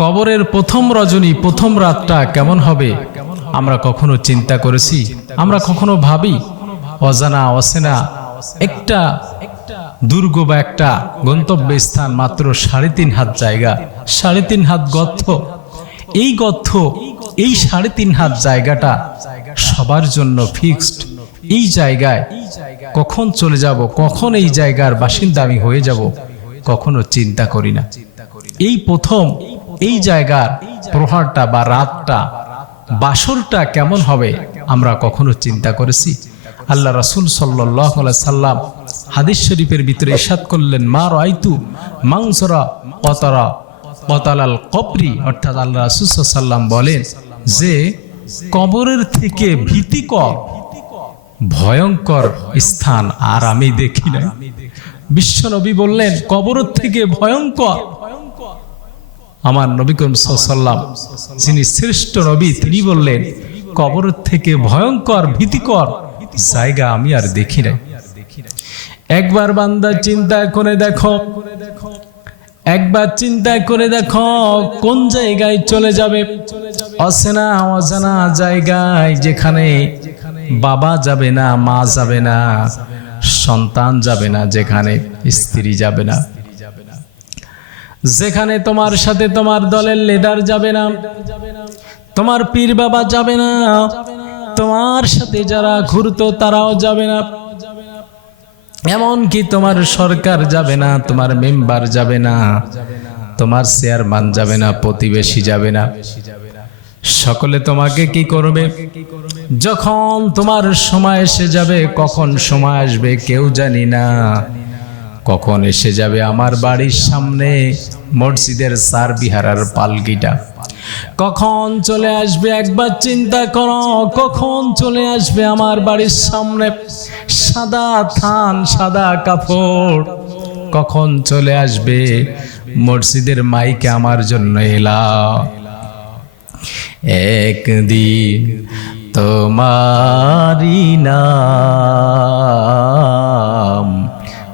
কবরের প্রথম রজনী, প্রথম রাতটা কেমন হবে? আমরা কখনো চিন্তা করেছি, আমরা কখনো ভাবি, অজানা অসেনা একটা দুর্গ বা একটা গন্তব্য স্থান মাত্র সাড়ে তিন হাত জায়গা, সাড়ে তিন হাত গর্থ এই গর্থ এই সাড়ে তিন হাত জায়গাটা সবার জন্য ফিক্সড এই জায়গায় কখন চলে যাব, কখন এই জায়গার বাসিন্দা আমি হয়ে যাব, কখনো চিন্তা করি না। এই প্রথম এই জায়গার প্রহারটা বা রাতটা, বাসরটা কেমন হবে আমরা কখনো চিন্তা করেছি? আল্লাহ রাসুল সাল্লাহ সাল্লাম হাদিস শরীফের ভিতরে ইসাদ করলেন, মা রাইতু মাংসরা অতরা পতালাল কপরি অর্থাৎ আল্লাহ রাসুল সাল্লাম বলেন যে, কবরের থেকে ভীতিকর, ভয়ঙ্কর স্থান আর আমি দেখি না বিশ্বনবী বললেন, কবরের থেকে ভয়ঙ্কর আমার নবী করিম সাল্লাম যিনি শ্রেষ্ঠ নবী, তিনি বললেন কবরের থেকে ভয়ঙ্কর, ভীতিকর জায়গা আমি আর দেখি না। একবার বান্দা চিন্তা করে দেখো, একবার চিন্তা করে দেখো কোন জায়গায় চলে যাবে। অচেনা, অজানা জায়গায় যেখানে বাবা যাবে না, মা যাবে না, সন্তান যাবে না, যেখানে স্ত্রী যাবে না। যেখানে তোমার সাথে তোমার দলের লিডার যাবে না, তোমার পীর বাবা যাবে না, তোমার সাথে যারা ঘুরতো তারাও যাবে না। এমনকি তোমার সরকার যাবে না, তোমার মেম্বার যাবে না, তোমার চেয়ারম্যান যাবে না, প্রতিবেশী যাবে না। সকলে তোমাকে কি করবে? যখন তোমার সময় এসে যাবে, কখন সময় আসবে কেউ জানি না। কখন এসে যাবে আমার বাড়ির সামনে? মসজিদের সার বিহারার পালকিটা। কখন চলে আসবে একবার চিন্তা করো, কখন চলে আসবে আমার বাড়ির সামনে? সাদা থান, সাদা কাপড়। কখন চলে আসবে? মসজিদের মাইকে আমার জন্য এলা। একদিন তোমারি নাম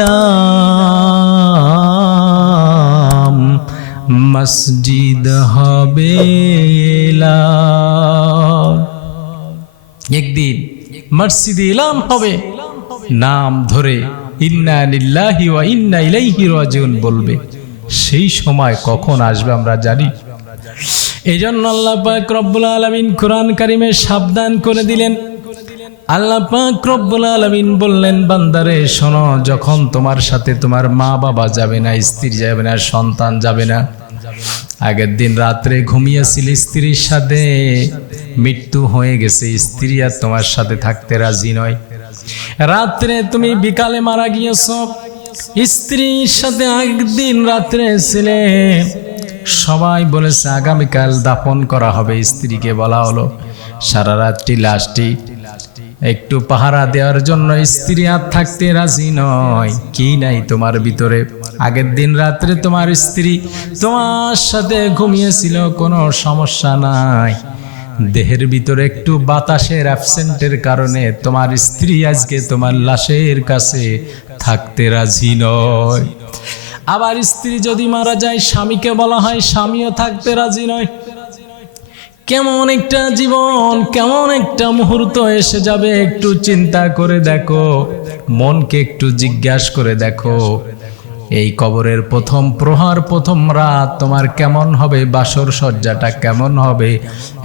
নাম মসজিদ হবে একদিন মসজিদ এলাম হবে। নাম ধরে ইন্না লিল্লাহি ওয়া ইন্না ইলাইহি রাজিউন বলবে, সেই সময় কখন আসবে আমরা জানি। এই জন্য আল্লাহ পাক রব্বুল আলামিন কোরআন কারিমে সাবধান করে দিলেন। আল্লাহ পাক রব্বুল আলামিন বললেন, বান্দারে, শোনো, যখন তোমার সাথে তোমার মা বাবা যাবে না, স্ত্রী যাবে না, সন্তান যাবে না, আগের দিন রাত্রে ঘুমিয়েছিল স্ত্রীর সাথে, মৃত্যু হয়ে গেছে, স্ত্রী আর তোমার সাথে থাকতে রাজি নয়। রাত্রে তুমি বিকালে মারা গিয়েছ, স্ত্রীর সাথে একদিন রাত্রে ছিলে, সবাই বলেছে, আগামীকাল দাফন করা হবে, স্ত্রীকে বলা হলো, সারা রাত্রি লাশটি একটু পাহারা দেওয়ার জন্য স্ত্রী আর থাকতে রাজি নয়। কি নাই তোমার ভিতরে? আগের দিন রাত্রে তোমার স্ত্রী তোমার সাথে ঘুমিয়েছিল, কোনো সমস্যা নাই। দেহের ভিতরে একটু বাতাসের অ্যাবসেন্টের কারণে তোমার স্ত্রী আজকে তোমার লাশের কাছে থাকতে রাজি নয়। আবার স্ত্রী যদি মারা যায়, স্বামীকে বলা হয় স্বামীও থাকতে রাজি নয়। কেমন একটা জীবন, কেমন একটা মুহূর্ত এসে যাবে একটু চিন্তা করে দেখো, মনকে একটু জিজ্ঞাসা করে দেখো, এই কবরের প্রথম প্রহার, প্রথম রাত তোমার কেমন হবে, বাসর সজ্জাটা কেমন হবে?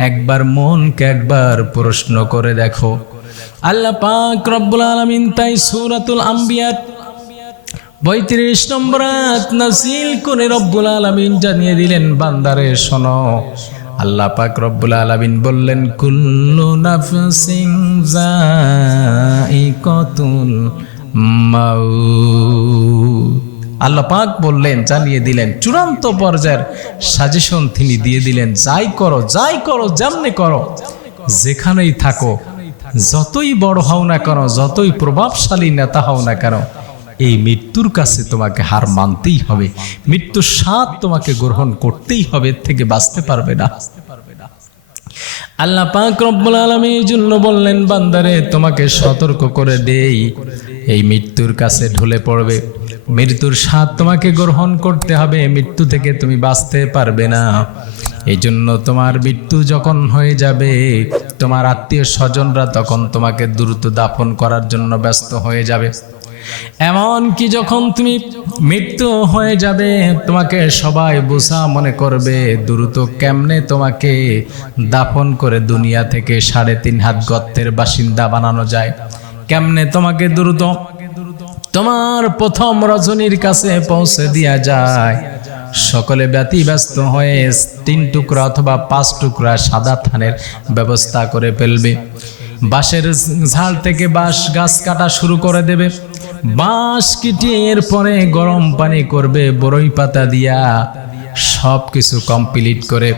একবার মনকে একবার প্রশ্ন করে দেখো। আল্লাহ পাক রব্বুল আলামিন তাই সূরাতুল আম্বিয়াত পঁয়ত্রিশ নম্বর নাসিল করে রব্বুল আলামিন জানিয়ে দিলেন, বান্দারে শোনো আল্লাহ পাক রব্বুল আলামিন বললেন, কুল্লু নাফসিন যায়িকাতুল মাউত। আল্লাহ পাক বললেন জানিয়ে দিলেন, চূড়ান্ত পর্যায়ের সাজেশন তিনি দিয়ে দিলেন, যাই করো যাই করো, যেমনি করো, যেখানেই থাকো, যতই বড় হও না কেন, যতই প্রভাবশালী নেতা হও না কেন এই মৃত্যুর কাছে তোমাকে হার মানতেই হবে। মৃত্যুর স্বাদ তোমাকে গ্রহণ করতেই হবে থেকে বাঁচতে পারবে না। আল্লাহ পাক রব্বুল আলামিন জন্য বললেন, বান্দারে, তোমাকে সতর্ক করে দেই। এই মৃত্যুর কাছে ঢলে পড়বে। মৃত্যুর স্বাদ তোমাকে গ্রহণ করতে হবে মৃত্যু থেকে তুমি বাঁচতে পারবে না। এই জন্য তোমার মৃত্যু যখন হয়ে যাবে, তোমার আত্মীয় স্বজনরা তখন তোমাকে দ্রুত দাফন করার জন্য ব্যস্ত হয়ে যাবে। এমন কি যখন তুমি মৃত্যু হয়ে যাবে, তোমাকে সবাই বোঝা মনে করবে, দ্রুত কেমনে তোমাকে দাফন করে দুনিয়া থেকে সাড়ে তিন হাত গর্তের বাসিন্দা বানানো যায়। কেমনে তোমাকে দ্রুত তোমার প্রথম রজনীর কাছে পৌঁছে দেওয়া যায়। সকলে ব্যতিব্যস্ত হয়ে তিন টুকরা অথবা পাঁচ টুকরা সাদা থানের ব্যবস্থা করে ফেলবে। বাঁশের ঝাল থেকে বাঁশ গাছ কাটা শুরু করে দেবে। বাঁশ কেটে এরপরে গরম পানি করবে, বরই পাতা দিয়া সব কিছু কমপ্লিট করে।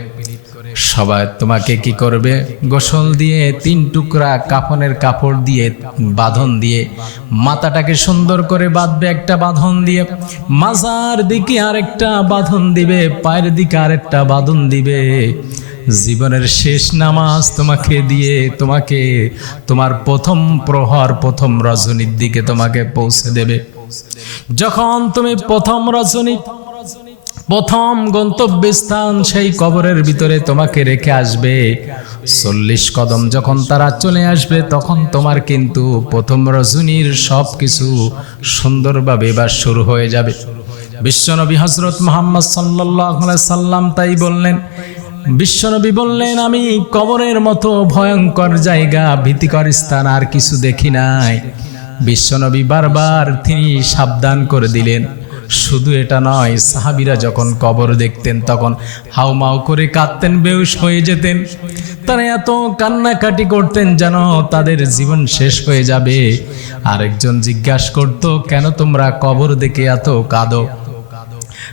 সবাই তোমাকে কি করবে? গোসল দিয়ে তিন টুকরা কাফনের কাপড় দিয়ে বাঁধন দিয়ে মাথাটাকে সুন্দর করে বাঁধবে একটা বাঁধন দিয়ে। মাজার দিকে আরেকটা বাঁধন দিবে, পায়ের দিকে আরেকটা বাঁধন দিবে। জীবনের শেষ নামাজ তোমাকে দিয়ে, তোমাকে, তোমার প্রথম প্রহর, প্রথম রজনীর দিকে তোমাকে পৌঁছে দেবে। যখন তুমি প্রথম রজনী, প্রথম গন্তব্যস্থান সেই কবরের ভিতরে তোমাকে রেখে আসবে। চল্লিশ কদম যখন তারা চলে আসবে, তখন তোমার কিন্তু প্রথম রজনীর সব কিছু সুন্দরভাবে এবার শুরু হয়ে যাবে। বিশ্বনবী হজরত মোহাম্মদ সাল্লাহ সাল্লাম তাই বললেন বিশ্বনবী বললেন, আমি কবরের মতো ভয়ঙ্কর জায়গা, ভীতিকর স্থান আর কিছু দেখি নাই। বিশ্বনবী বারবার তিনি সাবধান করে দিলেন। শুধু এটা নয়, সাহাবিরা যখন কবর দেখতেন, তখন হাউমাউ করে কাঁদতেন বেউস হয়ে যেতেন। তারা এত কান্নাকাটি করতেন যেন তাদের জীবন শেষ হয়ে যাবে। আরেকজন জিজ্ঞাসা করতো, কেন তোমরা কবর দেখে এত কাঁদো?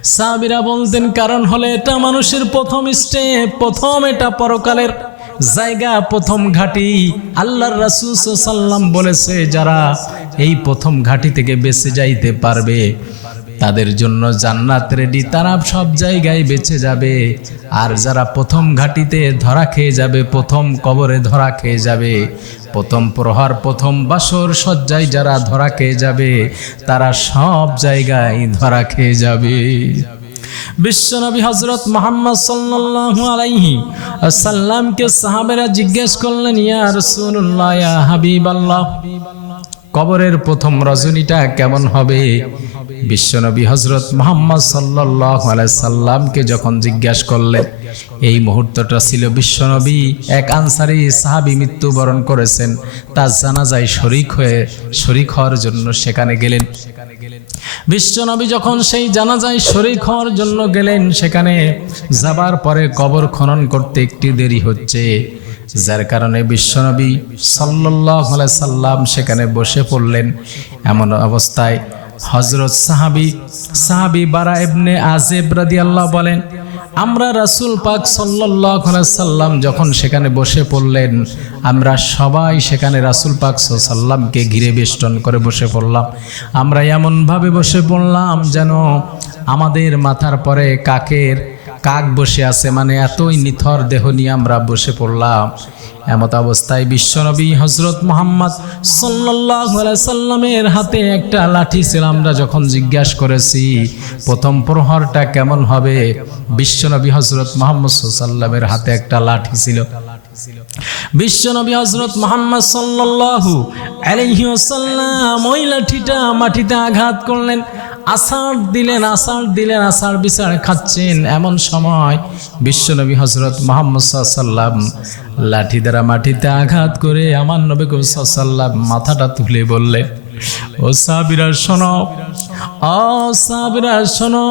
সাহাবিরা বলতেন, কারণ হলে এটা মানুষের প্রথম স্টেপ প্রথম এটা পরকালের জায়গা, প্রথম ঘাটি। আল্লাহর রাসূল সাল্লাম বলেছে, যারা এই প্রথম ঘাটি থেকে বেঁচে যাইতে পারবে তাদের জন্য জান্নাত রেডি তারা সব জায়গায় বেঁচে যাবে। আর যারা প্রথম ঘাটিতে ধরা খেয়ে যাবে, প্রথম কবরে ধরা খেয়ে যাবে, প্রথম প্রহার, প্রথম বাসর সজ্জায় যারা ধরা খেয়ে যাবে, তারা সব জায়গায় ধরা খেয়ে যাবে। বিশ্বনবী হজরত মোহাম্মদ সাল্লাল্লাহু আলাইহি সাল্লামকে সাহাবেরা জিজ্ঞেস করলেন, ইয়া রাসূলুল্লাহ, ইয়া হাবিবাল্লাহ। কবরের প্রথম রজনীটা কেমন হবে? বিশ্বনবী হজরত মোহাম্মদ সাল্লাহ সাল্লামকে যখন জিজ্ঞাসা করলেন, এই মুহূর্তটা ছিল বিশ্বনবী এক আনসারি সাহাবি মৃত্যুবরণ করেছেন। তার জানাজায় শরিক হয়ে, শরিক হওয়ার জন্য সেখানে গেলেন। বিশ্বনবী যখন সেই জানাজায় শরিক হওয়ার জন্য গেলেন, সেখানে যাবার পরে কবর খনন করতে একটি দেরি হচ্ছে। যার কারণে বিশ্বনবী সাল্লাম সেখানে বসে পড়লেন। এমন অবস্থায় হজরত সাহাবি সাহাবি বারা ইবনে আজেব রাদি আল্লাহ বলেন, আমরা রাসুল পাক সাল্লাম যখন সেখানে বসে পড়লেন, আমরা সবাই সেখানে রাসুল পাক সাল্লামকে ঘিরে বেষ্টন করে বসে পড়লাম। আমরা এমনভাবে বসে পড়লাম যেন আমাদের মাথার পরে কাকের কাক বসে আছে মানে এতই নিথর দেহ নিয়ে আমরা বসে পড়লাম। এমত অবস্থায় বিশ্বনবী হজরত মোহাম্মদ সাল্লাহ সাল্লামের হাতে একটা লাঠি ছিল, আমরা যখন জিজ্ঞাসা করেছি, প্রথম প্রহরটা কেমন হবে? বিশ্বনবী হজরত মোহাম্মদ সাল্লামের হাতে একটা লাঠি ছিল। বিশ্বনবী হজরত মোহাম্মদ সাল্লাল্লাহু আলাইহি ওয়াসাল্লাম ওই লাঠিটা মাটিতে আঘাত করলেন। আষাঢ় দিলেন আষাঢ় দিলেন আসার বিচার খাচ্ছেন। এমন সময় বিশ্বনবী হজরত মোহাম্মদ সাল্লাম লাঠি দ্বারা মাটিতে আঘাত করে আমার নবী সাল্লাম মাথাটা তুলে বললেন, ও সাবিরা, শোনো, ও সাবিরা, শোনো,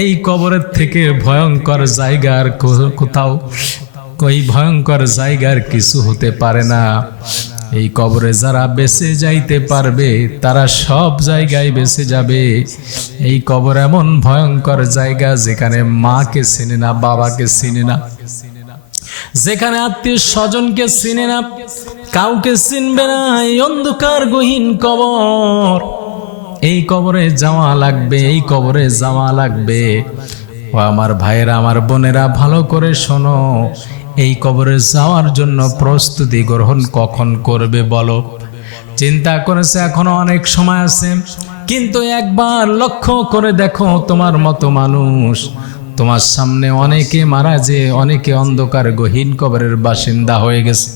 এই কবরের থেকে ভয়ঙ্কর জায়গার কোথাও কই ভয়ঙ্কর জায়গার কিছু হতে পারে না। এই কবরে যারা বেঁচে যাইতে পারবে, তারা সব জায়গায় বেঁচে যাবে। এই কবর এমন ভয়ঙ্কর জায়গা যেখানে মাকে চিনে না, বাবাকে চিনে না। যেখানে আত্মীয় স্বজনকে চিনে না, কাউকে চিনবে না অন্ধকার গহীন কবর। এই কবরে যাওয়া লাগবে, এই কবরে যাওয়া লাগবে। ও আমার ভাইয়েরা, আমার বোনেরা, ভালো করে শোনো। এই কবরে যাওয়ার জন্য প্রস্তুতি গ্রহণ কখন করবে বলো? চিন্তা করেছে এখনও অনেক সময় আছে, কিন্তু একবার লক্ষ্য করে দেখো তোমার মতো মানুষ। তোমার সামনে অনেকে মারা যে অনেকে অন্ধকার গহীন কবরের বাসিন্দা হয়ে গেছে।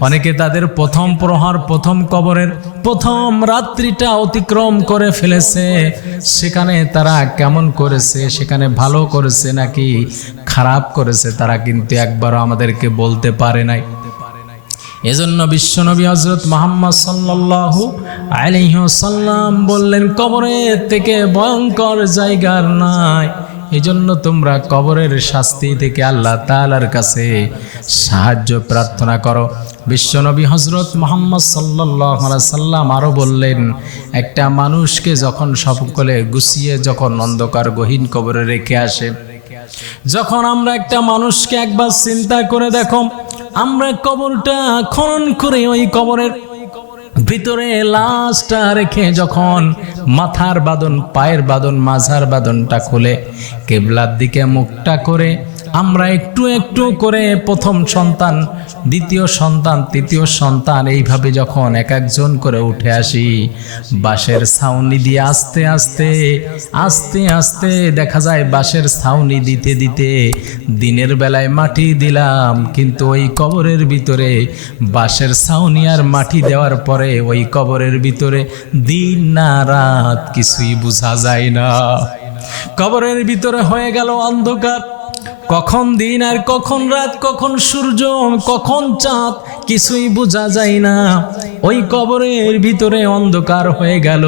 অনেকে তাদের প্রথম প্রহার, প্রথম কবরের প্রথম রাত্রিটা অতিক্রম করে ফেলেছে। সেখানে তারা কেমন করেছে, সেখানে ভালো করেছে নাকি খারাপ করেছে, তারা কিন্তু একবারও আমাদেরকে বলতে পারে নাই। এজন্য বিশ্বনবী হজরত মোহাম্মদ সাল্লাল্লাহু আলাইহি সাল্লাম বললেন, কবরের থেকে ভয়ঙ্কর জায়গার নাই। এজন্য তোমরা কবরের শাস্তি থেকে আল্লাহ তালার কাছে সাহায্য প্রার্থনা করো। বিশ্বনবী হজরত মোহাম্মদ আলাইহি সাল্লাম আরও বললেন, একটা মানুষকে যখন সকলে গুছিয়ে, যখন অন্ধকার গহীন কবরে রেখে আসে, যখন আমরা একটা মানুষকে একবার চিন্তা করে দেখো, আমরা কবরটা খনন করে ওই কবরের ভিতরে লাশটা রেখে যখন মাথার বাদন পায়ের বাদন মাঝার বাদনটা খুলে, কেবলার দিকে মুখটা করে আমরা একটু একটু করে প্রথম সন্তান, দ্বিতীয় সন্তান, তৃতীয় সন্তান, এইভাবে যখন এক একজন করে উঠে আসি, বাঁশের ছাউনি দিয়ে আস্তে আস্তে আস্তে আস্তে দেখা যায় বাঁশের ছাউনি দিতে দিতে দিনের বেলায় মাটি দিলাম, কিন্তু ওই কবরের ভিতরে বাঁশের ছাউনি আর মাটি দেওয়ার পরে ওই কবরের ভিতরে দিন না রাত কিছুই বোঝা যায় না। কবরের ভিতরে হয়ে গেল অন্ধকার। কখন দিন আর কখন রাত, কখন সূর্য, কখন চাঁদ, কিছুই বোঝা যায় না। ওই কবরের ভিতরে অন্ধকার হয়ে গেল।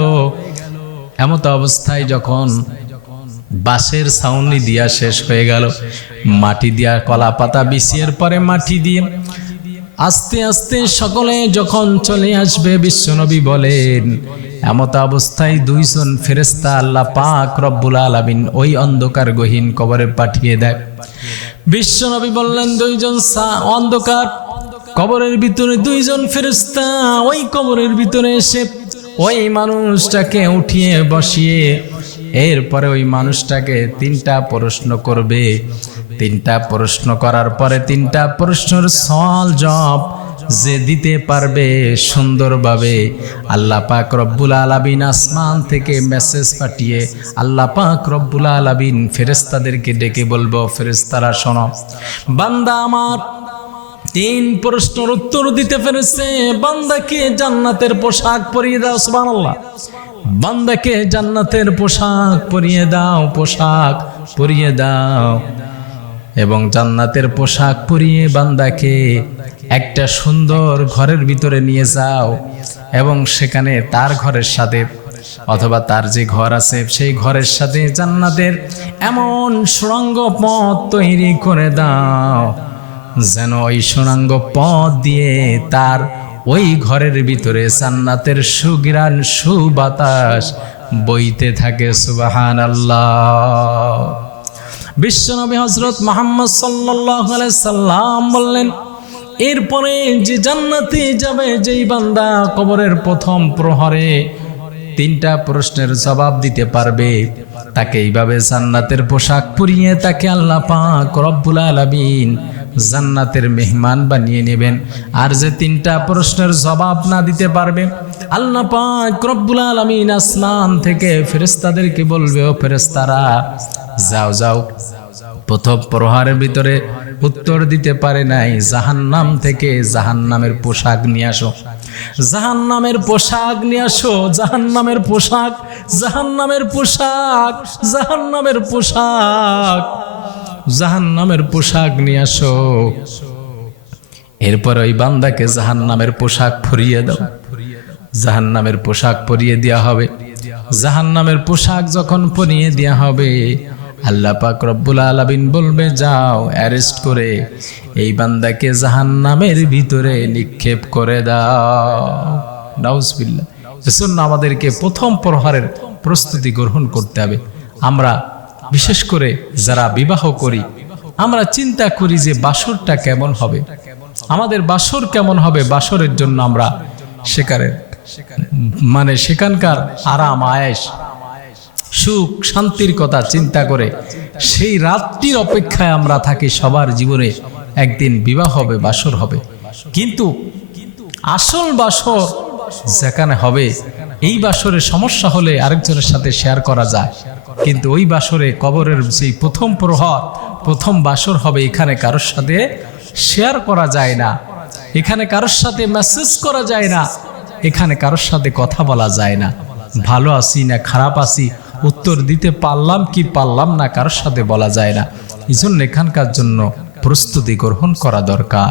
এমত অবস্থায় যখন বাঁশের ছাউনি দিয়া শেষ হয়ে গেল, মাটি দিয়া কলা পাতা বিছিয়ের পরে মাটি দিয়ে আস্তে আস্তে সকলে যখন চলে আসবে, বিশ্বনবী বলেন, এমত অবস্থায় দুইজন ফেরেস্তা আল্লাহ পাক রব্বুল আলামিন ওই অন্ধকার গহীন কবরে পাঠিয়ে দেয়। বিশ্বনবী বললেন, দুইজন অন্ধকার। কবরের ভিতরে দুইজন ফেরিস্তা ওই কবরের ভিতরে এসে ওই মানুষটাকে উঠিয়ে বসিয়ে এরপরে ওই মানুষটাকে তিনটা প্রশ্ন করবে। তিনটা প্রশ্ন করার পরে তিনটা প্রশ্নের সল জবাব যে দিতে পারবে সুন্দরভাবে, আল্লাহ পাক রব্বুল আলামিন আসমান থেকে মেসেজ পাঠিয়ে আল্লাহ পাক রব্বুল আলামিন ফেরেস্তাদেরকে ডেকে বলব ফেরেস্তারা শোনো, বান্দা আমার তিন প্রশ্নের উত্তর দিতে পেরেছে, বান্দাকে জান্নাতের পোশাক পরিয়ে দাও, সুবহানাল্লাহ। বান্দাকে জান্নাতের পোশাক পরিয়ে দাও, পোশাক পরিয়ে দাও। এবং জান্নাতের পোশাক পরিয়ে বান্দাকে একটা সুন্দর ঘরের ভিতরে নিয়ে যাও এবং সেখানে তার ঘরের সাথে অথবা তার যে ঘর আছে, সেই ঘরের সাথে জান্নাতের এমন সুড়ঙ্গ পথ তৈরি করে দাও, যেন ওই সুড়ঙ্গ পথ দিয়ে তার ওই ঘরের ভিতরে জান্নাতের সুগিরান, সুবাতাস বইতে থাকে সুবাহান আল্লাহ বিশ্বনবী হজরত মোহাম্মদ সাল্লাহ সাল্লাম বললেন এরপরে যে জান্নাতে যাবে, যেই বান্দা কবরের প্রথম প্রহরে তিনটা প্রশ্নের জবাব দিতে পারবে। তাকে এইভাবে জান্নাতের পোশাক পরিয়ে তাকে আল্লাহ পাক রব্বুল আলামিন জান্নাতের মেহমান বানিয়ে নেবেন। আর যে তিনটা প্রশ্নের জবাব না দিতে পারবে, আল্লাহ পাক রব্বুল আলামিন আসমান থেকে ফেরেশতাদেরকে বলবে, ও ফেরেশতারা, যাও যাও। প্রথম প্রহারের ভিতরে উত্তর দিতে পারে নাই। জাহান্নাম থেকে জাহান্নামের পোশাক নিয়ে আসো। জাহান্নামের পোশাক নিয়ে আসো। জাহান্নামের পোশাক জাহান্নামের পোশাক জাহান্নামের পোশাক জাহান্নামের পোশাক নিয়ে আসো। এরপর ওই বান্দাকে জাহান্নামের পোশাক পরিয়ে দাও। জাহান্নামের পোশাক পরিয়ে দেওয়া হবে। জাহান্নামের পোশাক যখন পরিয়ে দেওয়া হবে আল্লাহ পাক রব্বুল আলামিন বলবে, যাও, অ্যারেস্ট করে। এই বান্দাকে জাহান্নামের ভিতরে নিক্ষেপ করে দাও। নাউজবিল্লাহ। এজন্য আমাদেরকে প্রথম প্রহারের প্রস্তুতি গ্রহণ করতে হবে। আমরা বিশেষ করে যারা বিবাহ করি, আমরা চিন্তা করি যে বাসরটা কেমন হবে। আমাদের বাসর কেমন হবে? বাসরের জন্য আমরা সেকারের মানে সেখানকার আরাম আয়েস সুখ, শান্তির কথা চিন্তা করে সেই রাতটির অপেক্ষায় আমরা থাকি সবার জীবনে। একদিন বিবাহ হবে, বাসর হবে। কিন্তু আসল বাসর যেখানে হবে, এই বাসরে সমস্যা হলে আরেকজনের সাথে শেয়ার করা যায়। কিন্তু ওই বাসরে কবরের সেই প্রথম প্রহর, প্রথম বাসর হবে, এখানে কারোর সাথে শেয়ার করা যায় না। এখানে কারোর সাথে মেসেজ করা যায় না। এখানে কারোর সাথে কথা বলা যায় না। ভালো আছি না খারাপ আছি উত্তর দিতে পারলাম কি পারলাম না কারোর সাথে বলা যায় না। এই জন্য এখানকার জন্য প্রস্তুতি গ্রহণ করা দরকার।